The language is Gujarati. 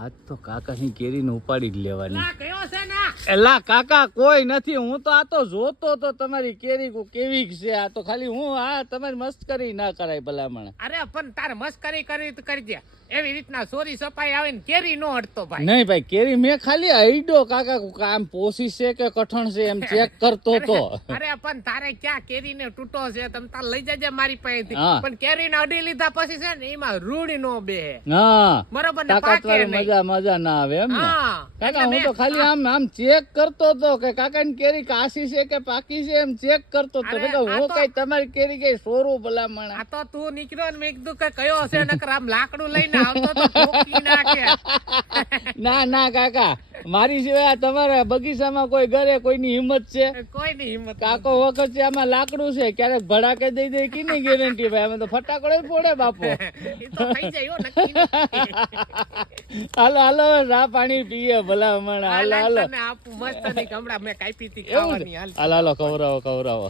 આજ તો કાકાની કેરીને ઉપાડી જ લેવાની. લા કયો છે ને એલા કાકા કોઈ નથી, હું તો આ તો જોતો તો તમારી કેરી કેવી છે. આ તો ખાલી હું આ તમારી મસ્કરી ના કરાય ભલામણ. અરે પણ તારે મસ્કરી કરી તો કરજે, એવી રીતના ચોરી સપાઈ આવે ને કેરી નો હટતો ભાઈ. નહીં ભાઈ, કેરી મેં ખાલી આઈડો કાકા આમ પોસી છે કે કઠણ છે એમ ચેક કરતો તો. અરે પણ તારે ક્યાં કેરી ને તૂટો છે, તમે તાર લઈ જજે મારી પાસેથી. હા. પણ કેરી ને અડી લીધા પછી છે ને એમાં રૂડી નો બે. હા બરોબર ને, તાકાત પાકે વાળી નહીં. મજા ના આવે એમ ને. હા કાકા હું તો ખાલી આમ ચેક કરતો તો કે કાકાની કેરી કાસી છે કે પાકી છે એમ ચેક કરતો તો. અરે, હું આ તો- કઈ તમારી કેરી કઈ સોરું ભલામણ. આ તો તું નીકળ્યો ને મેં કીધું કે કયો છે, નકર આમ લાકડું લઈને આવતો તો ઠોકી નાખે. ના ના કાકા, મારી સિવાય તમારા બગીચામાં કોઈ ઘરે કોઈની હિંમત છે? કોઈની હિંમત કાકો વખત છે આમાં લાકડું છે, ક્યારેક ભડાકે દઈ દે કીની ગેરંટી ભાઈ, અમે તો ફટાકડો જ ફોડે બાપો. એ તો થઈ જાય હો, નક્કી નહીં. હાલો હાલો ચા પાણી પીએ ભલામણ. હાલો હાલો તને આપું મસ્ત ની હમણાં મેં કાપી હતી એવું ખાવાની. છે? હાલો હાલો ખવડાવો ખવડાવો.